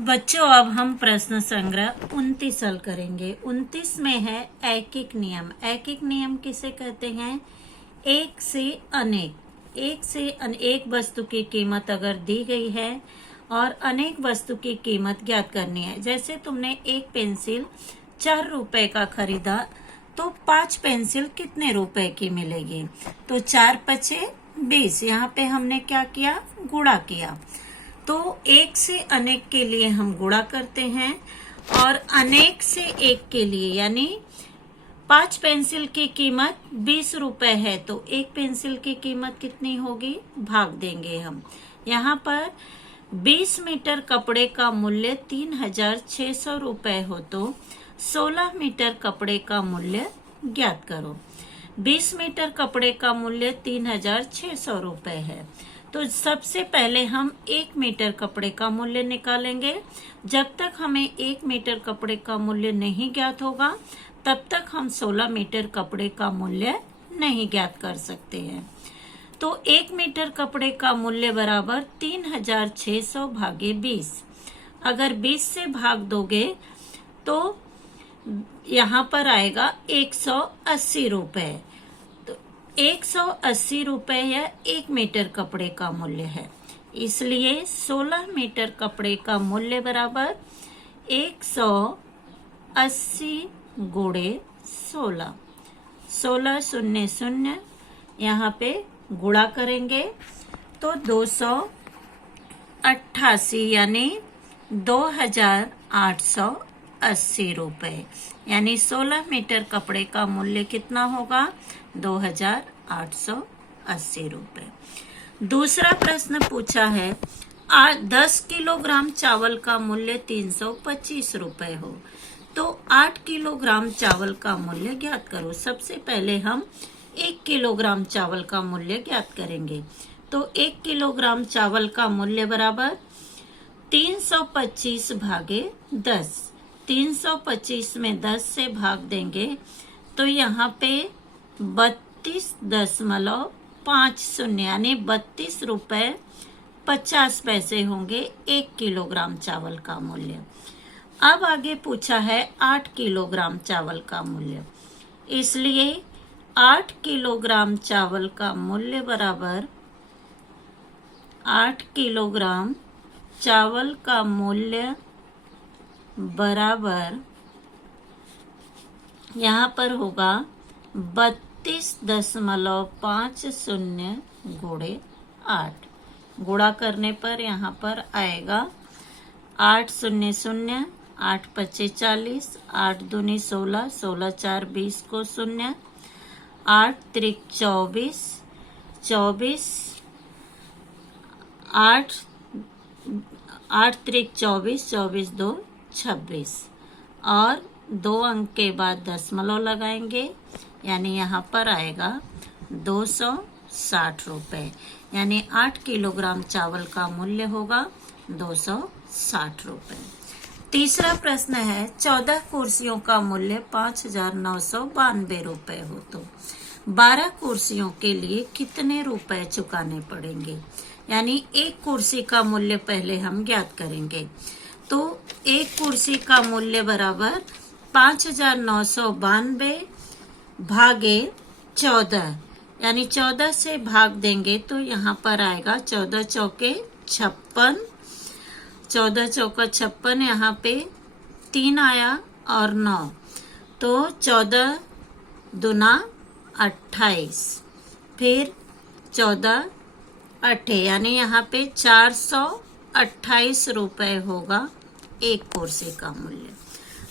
बच्चों, अब हम प्रश्न संग्रह 29 हल करेंगे। 29 में है ऐकिक नियम। ऐकिक नियम किसे कहते हैं? एक से अनेक। एक वस्तु की कीमत अगर दी गई है और अनेक वस्तु की कीमत ज्ञात करनी है। जैसे तुमने एक पेंसिल 4 रुपए का खरीदा तो 5 पेंसिल कितने रुपए की मिलेगी? तो 4 पचे 20। यहाँ पे हमने क्या किया? गुणा किया। तो एक से अनेक के लिए हम गुणा करते हैं और अनेक से एक के लिए, यानी 5 पेंसिल की कीमत 20 रुपए है तो एक पेंसिल की कीमत कितनी होगी? भाग देंगे हम। यहाँ पर 20 मीटर कपड़े का मूल्य 3600 रुपए हो तो 16 मीटर कपड़े का मूल्य ज्ञात करो। 20 मीटर कपड़े का मूल्य 3600 रुपए है तो सबसे पहले हम 1 मीटर कपड़े का मूल्य निकालेंगे। जब तक हमें 1 मीटर कपड़े का मूल्य नहीं ज्ञात होगा तब तक हम 16 मीटर कपड़े का मूल्य नहीं ज्ञात कर सकते हैं। तो 1 मीटर कपड़े का मूल्य बराबर 3600 भागे 20। अगर 20 से भाग दोगे तो यहाँ पर आएगा 180 रुपए। 180 रुपए या 1 मीटर कपड़े का मूल्य है, इसलिए 16 मीटर कपड़े का मूल्य बराबर 180 गुणे 16। 16 शून्य शून्य यहाँ पे गुणा करेंगे तो 288 यानी 2880 रुपए। यानी 16 मीटर कपड़े का मूल्य कितना होगा? 2880 रुपए। दूसरा प्रश्न पूछा है 10 किलोग्राम चावल का मूल्य 325 रुपए हो तो 8 किलोग्राम चावल का मूल्य ज्ञात करो। सबसे पहले हम 1 किलोग्राम चावल का मूल्य ज्ञात करेंगे। तो 1 किलोग्राम चावल का मूल्य बराबर 325 भागे 10। 325 में 10 से भाग देंगे तो यहाँ पे 32.50 यानी 32 रुपए 50 पैसे होंगे 1 किलोग्राम चावल का मूल्य। अब आगे पूछा है 8 किलोग्राम चावल का मूल्य, इसलिए 8 किलोग्राम चावल का मूल्य बराबर 8 किलोग्राम चावल का मूल्य बराबर यहाँ पर होगा 32.50 गुणे 8। गुणा करने पर यहाँ पर आएगा 8 शून्य शून्य, 8 पचे 40, 8 दूनी 16, 16 4 20 को शून्य, 8 त्रिक 24, 24 8 त्रिक 24, 24 2 26 और 2 अंक के बाद दशमलव लगाएंगे यानी यहाँ पर आएगा 260 रुपए। यानी 8 किलोग्राम चावल का मूल्य होगा 260 रुपए। तीसरा प्रश्न है 14 कुर्सियों का मूल्य 5992 रुपए हो तो 12 कुर्सियों के लिए कितने रुपए चुकाने पड़ेंगे? यानी एक कुर्सी का मूल्य पहले हम ज्ञात करेंगे। तो एक कुर्सी का मूल्य बराबर 5992 भागे 14, यानी 14 से भाग देंगे तो यहाँ पर आएगा 14 चौके 56, 14 चौका 56, यहाँ पे 3 आया और 9 तो 14 दूना 28, फिर 14 8 यानी यहाँ पे 428 रुपए होगा एक कुर्सी का मूल्य।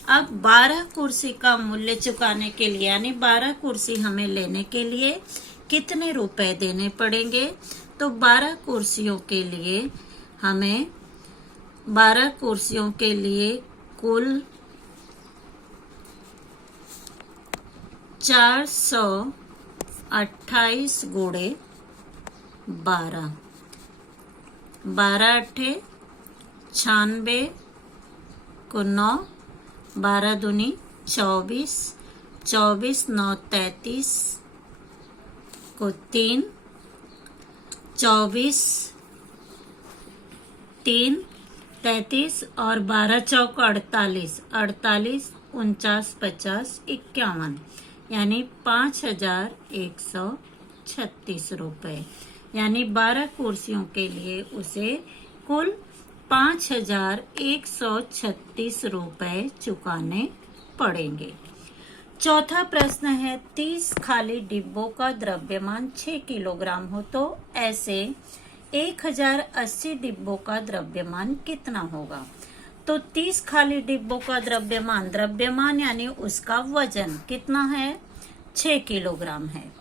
अब 12 कुर्सी का मूल्य चुकाने के लिए यानी 12 कुर्सी हमें लेने के लिए कितने रुपए देने पड़ेंगे? तो 12 कुर्सियों के लिए हमें 12 कुर्सियों के लिए कुल 428 गुणे 12, 12 अट्ठे 96 को 9, 12 दूनी 24, 24 9 33 को 3, 24 3 33 और 12 चौक 48, 48 49 50 51, यानी 5136 रुपए। यानी 12 कुर्सियों के लिए उसे कुल 5136 रुपए चुकाने पड़ेंगे। चौथा प्रश्न है 30 खाली डिब्बों का द्रव्यमान 6 किलोग्राम हो तो ऐसे 1080 डिब्बों का द्रव्यमान कितना होगा। तो 30 खाली डिब्बों का द्रव्यमान यानी उसका वजन कितना है, 6 किलोग्राम है।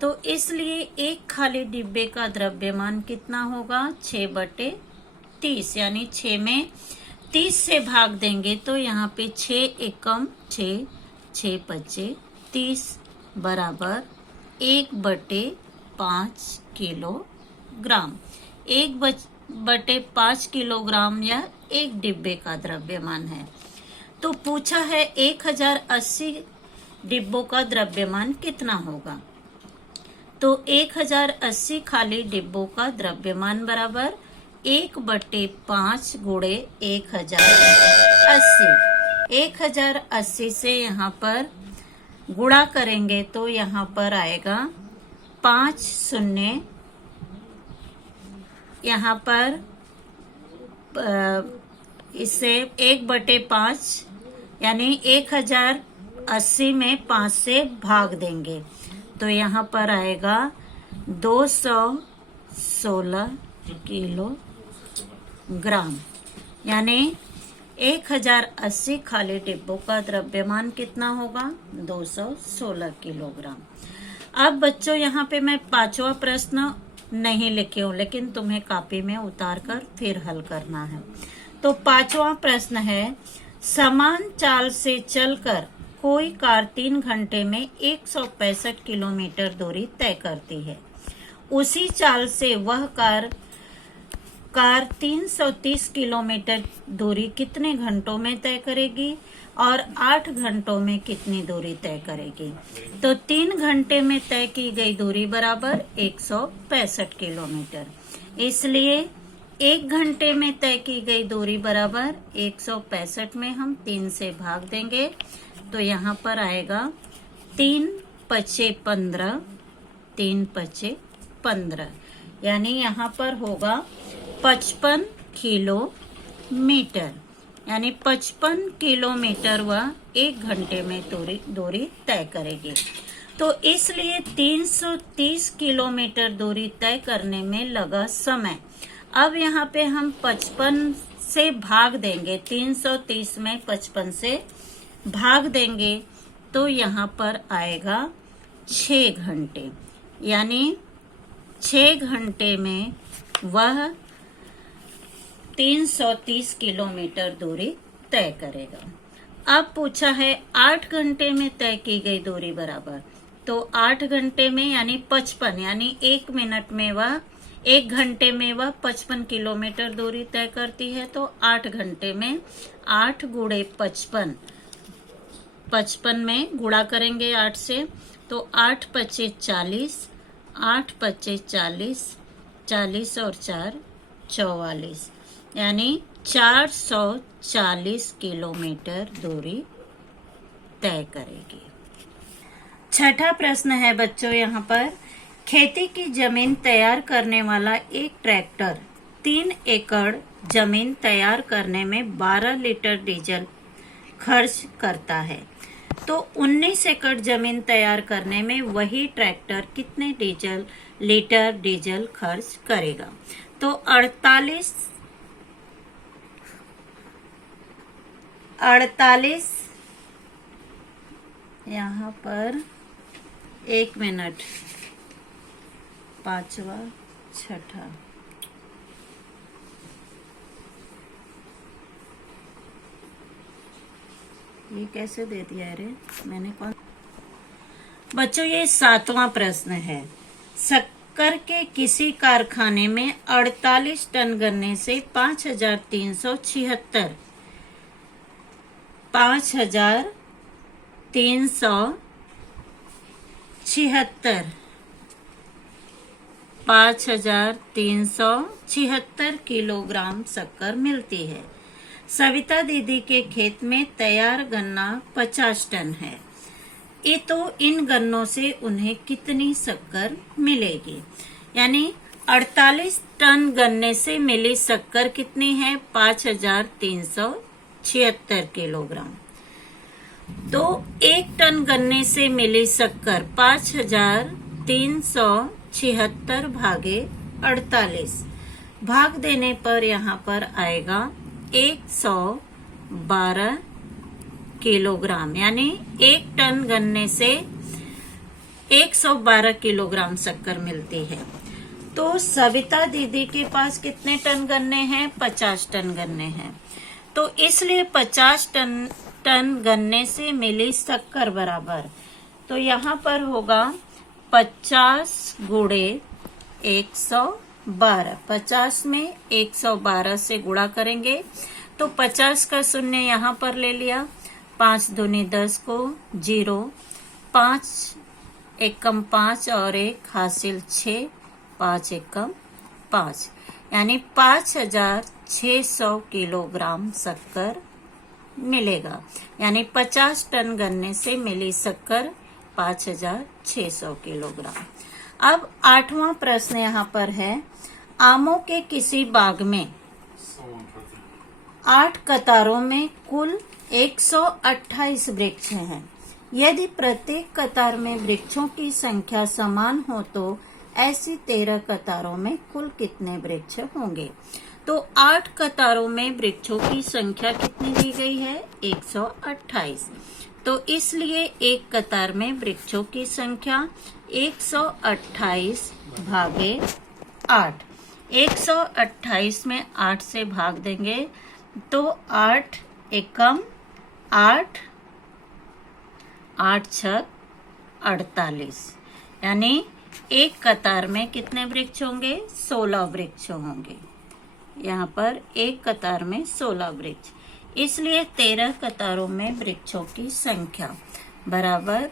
तो इसलिए एक खाली डिब्बे का द्रव्यमान कितना होगा, 6/30, यानी 6 में 30 से भाग देंगे तो यहाँ पे 6 एकम 6, 6 पच्चे 30 बराबर 1/5 किलोग्राम। 1/5 किलोग्राम या एक डिब्बे का द्रव्यमान है। तो पूछा है 1080 डिब्बों का द्रव्यमान कितना होगा। तो 1080 खाली डिब्बों का द्रव्यमान बराबर 1/5 गुणे 1080। 1080 से यहाँ पर गुणा करेंगे तो यहाँ पर आएगा 5 शून्य, यहाँ पर इससे 1/5 यानी 1080 में 5 से भाग देंगे तो यहाँ पर आएगा 216 किलोग्राम। यानी 1080 खाली डिब्बों का द्रव्यमान कितना होगा, 216 किलोग्राम। अब बच्चों यहाँ पे मैं 5वां प्रश्न नहीं लिखे हूँ, लेकिन तुम्हें कॉपी में उतार कर फिर हल करना है। तो 5वां प्रश्न है समान चाल से चलकर कोई कार 3 घंटे में 165 किलोमीटर दूरी तय करती है। उसी चाल से वह कार 330 किलोमीटर दूरी कितने घंटों में तय करेगी और 8 घंटों में कितनी दूरी तय करेगी। तो 3 घंटे में तय की गई दूरी बराबर 165 किलोमीटर, इसलिए 1 घंटे में तय की गई दूरी बराबर 165 में हम 3 से भाग देंगे तो यहाँ पर आएगा 3 पचे 15, 3 पचे 15, यानी यहाँ पर होगा 55 किलोमीटर, यानी 55 किलोमीटर वह 1 घंटे में दूरी तय करेगी। तो इसलिए 330 किलोमीटर दूरी तय करने में लगा समय। अब यहाँ पे हम 55 से भाग देंगे, 330 में 55 से भाग देंगे तो यहाँ पर आएगा 6 घंटे, यानी 6 घंटे में वह 330 किलोमीटर दूरी तय करेगा। अब पूछा है 8 घंटे में तय की गई दूरी बराबर। तो 8 घंटे में यानी 55, यानी 1 मिनट में वह 1 घंटे में वह 55 किलोमीटर दूरी तय करती है। तो 8 घंटे में 8 गुणे 55, 55 में गुणा करेंगे 8 से तो 8 पचे 40, 8 पचे 40, 40 और 4 44, यानी 440 किलोमीटर दूरी तय करेगी। छठा प्रश्न है बच्चों यहाँ पर खेती की जमीन तैयार करने वाला एक ट्रैक्टर 3 एकड़ जमीन तैयार करने में 12 लीटर डीजल खर्च करता है। तो 19 एकड़ जमीन तैयार करने में वही ट्रैक्टर कितने लीटर डीजल खर्च करेगा। तो 48 यहाँ पर 1 मिनट, 5वां 6ठा, ये कैसे दे दिया रे मैंने कौन। बच्चों ये 7वां प्रश्न है शक्कर के किसी कारखाने में 48 टन गन्ने से 5,376 5376 किलोग्राम शक्कर मिलती है। सविता दीदी के खेत में तैयार गन्ना 50 टन है। ये तो इन गन्नों से उन्हें कितनी शक्कर मिलेगी? यानी 48 टन गन्ने से मिली शक्कर कितनी है? 5376 किलोग्राम। तो 1 टन गन्ने से मिली शक्कर 5376 भागे 48 भाग देने पर यहाँ पर आएगा 112 किलोग्राम। यानी 1 टन गन्ने से 112 किलोग्राम शक्कर मिलती है। तो सविता दीदी के पास कितने टन गन्ने हैं? 50 टन गन्ने हैं। तो इसलिए 50 टन गन्ने से मिली शक्कर बराबर, तो यहाँ पर होगा 50 गुणे 112। 50 में 112 से गुणा करेंगे तो 50 का शून्य यहाँ पर ले लिया, 5 दूनी 10 को 0, 5 एकम 5 और 1 हासिल 6, 5 एकम 5, यानी 5600 किलोग्राम शक्कर मिलेगा। यानी 50 टन गन्ने से मिली शक्कर 5600 किलोग्राम। अब 8वां प्रश्न यहाँ पर है, आमों के किसी बाग में 8 कतारों में कुल 128 वृक्ष हैं। यदि प्रत्येक कतार में वृक्षों की संख्या समान हो तो ऐसी 13 कतारों में कुल कितने वृक्ष होंगे? तो 8 कतारों में वृक्षों की संख्या कितनी दी गई है? 128। तो इसलिए एक कतार में वृक्षों की संख्या 128 भागे 8। 128 में 8 से भाग देंगे तो 8 एकम 8, 8 छक 48, यानी एक कतार में कितने वृक्ष होंगे? 16 वृक्ष होंगे। यहाँ पर एक कतार में 16 वृक्ष, इसलिए 13 कतारों में वृक्षों की संख्या बराबर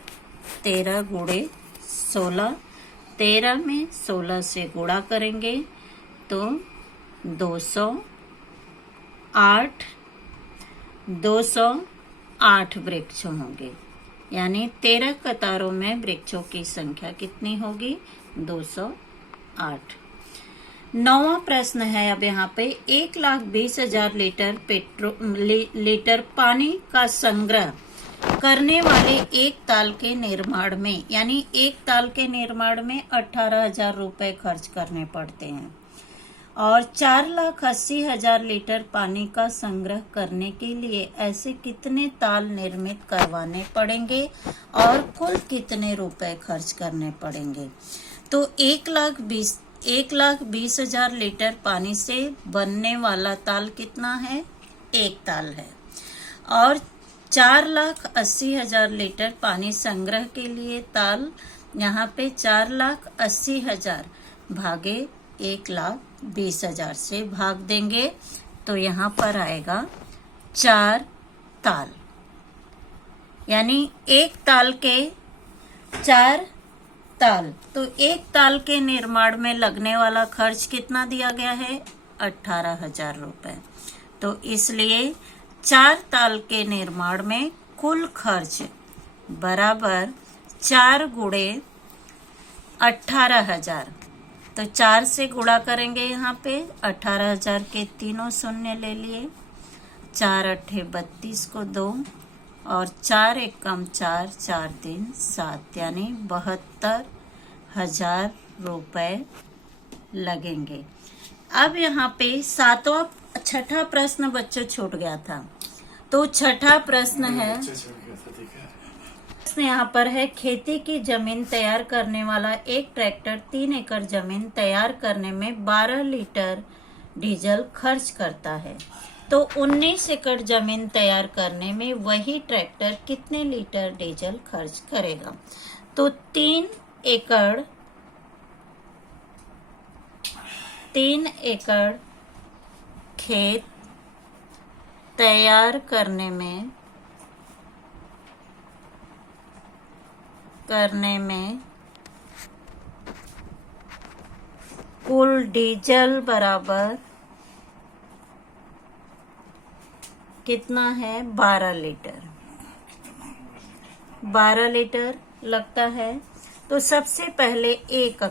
13 गुणे 16। 13 में 16 से गुणा करेंगे तो 208 वृक्ष होंगे। यानी 13 कतारों में वृक्षों की संख्या कितनी होगी? 208। 9वां प्रश्न है अब यहाँ पे, 1,20,000 लीटर पानी का संग्रह करने वाले एक ताल के निर्माण में, यानी एक ताल के निर्माण में 18,000 रुपए खर्च करने पड़ते हैं और 4,80,000 लीटर पानी का संग्रह करने के लिए ऐसे कितने ताल निर्मित करवाने पड़ेंगे और कुल कितने रुपए खर्च करने पड़ेंगे? तो 1,20,000 लीटर पानी से बनने वाला ताल कितना है? 1 ताल है। और 4,80,000 लीटर पानी संग्रह के लिए ताल, यहाँ पे 4,80,000 भागे 1,20,000 से भाग देंगे तो यहाँ पर आएगा 4 ताल। यानी एक ताल के 4 ताल। तो एक ताल के निर्माण में लगने वाला खर्च कितना दिया गया है? 18,000 रुपए। तो इसलिए 4 ताल के निर्माण में कुल खर्च बराबर 4 गुणे 18,000। तो 4 से गुणा करेंगे, यहाँ पे 18,000 के तीनों शून्य ले लिए, 4 अट्ठे 32 को 2 और 4 एकम 4, 4 दिन 7, यानी 72,000 रुपए लगेंगे। अब यहाँ पे छठा प्रश्न बच्चों छूट गया था, तो छठा प्रश्न है, प्रश्न यहाँ पर है, खेती की जमीन तैयार करने वाला एक ट्रैक्टर 3 एकड़ जमीन तैयार करने में 12 लीटर डीजल खर्च करता है। तो 19 एकड़ जमीन तैयार करने में वही ट्रैक्टर कितने लीटर डीजल खर्च करेगा? तो 3 एकड़ खेत तैयार करने में 3 कुल डीजल बराबर कितना है? 12 लीटर। 12 लीटर लगता है। तो सबसे पहले 1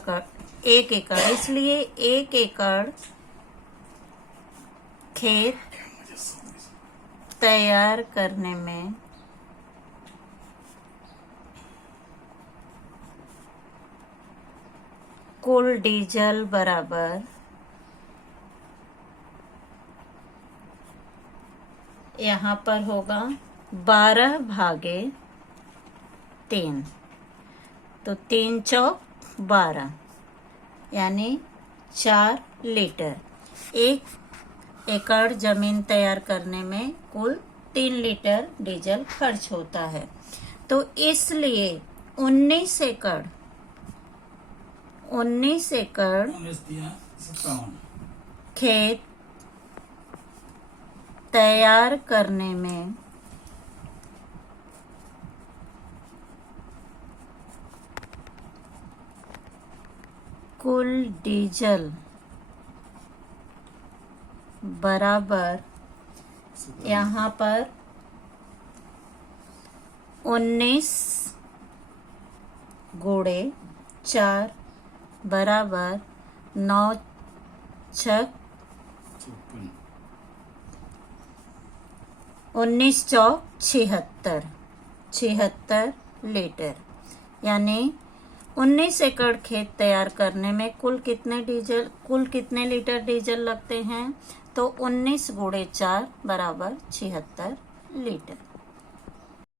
एकड़, इसलिए 1 एकड़ खेत तैयार करने में कुल डीजल बराबर यहाँ पर होगा 12/3। तो 3 चौक 12 यानी 4 लीटर। 1 एकड़ जमीन तैयार करने में कुल 3 लीटर डीजल खर्च होता है। तो इसलिए 19 एकड़ खेत तैयार करने में कुल डीजल बराबर यहाँ पर 19 गुणे 4 बराबर 9 छक 19 चौक 76 लीटर। यानी 19 एकड़ खेत तैयार करने में कुल कितने लीटर डीजल लगते हैं? तो 19 गुणे 4 बराबर 76 लीटर।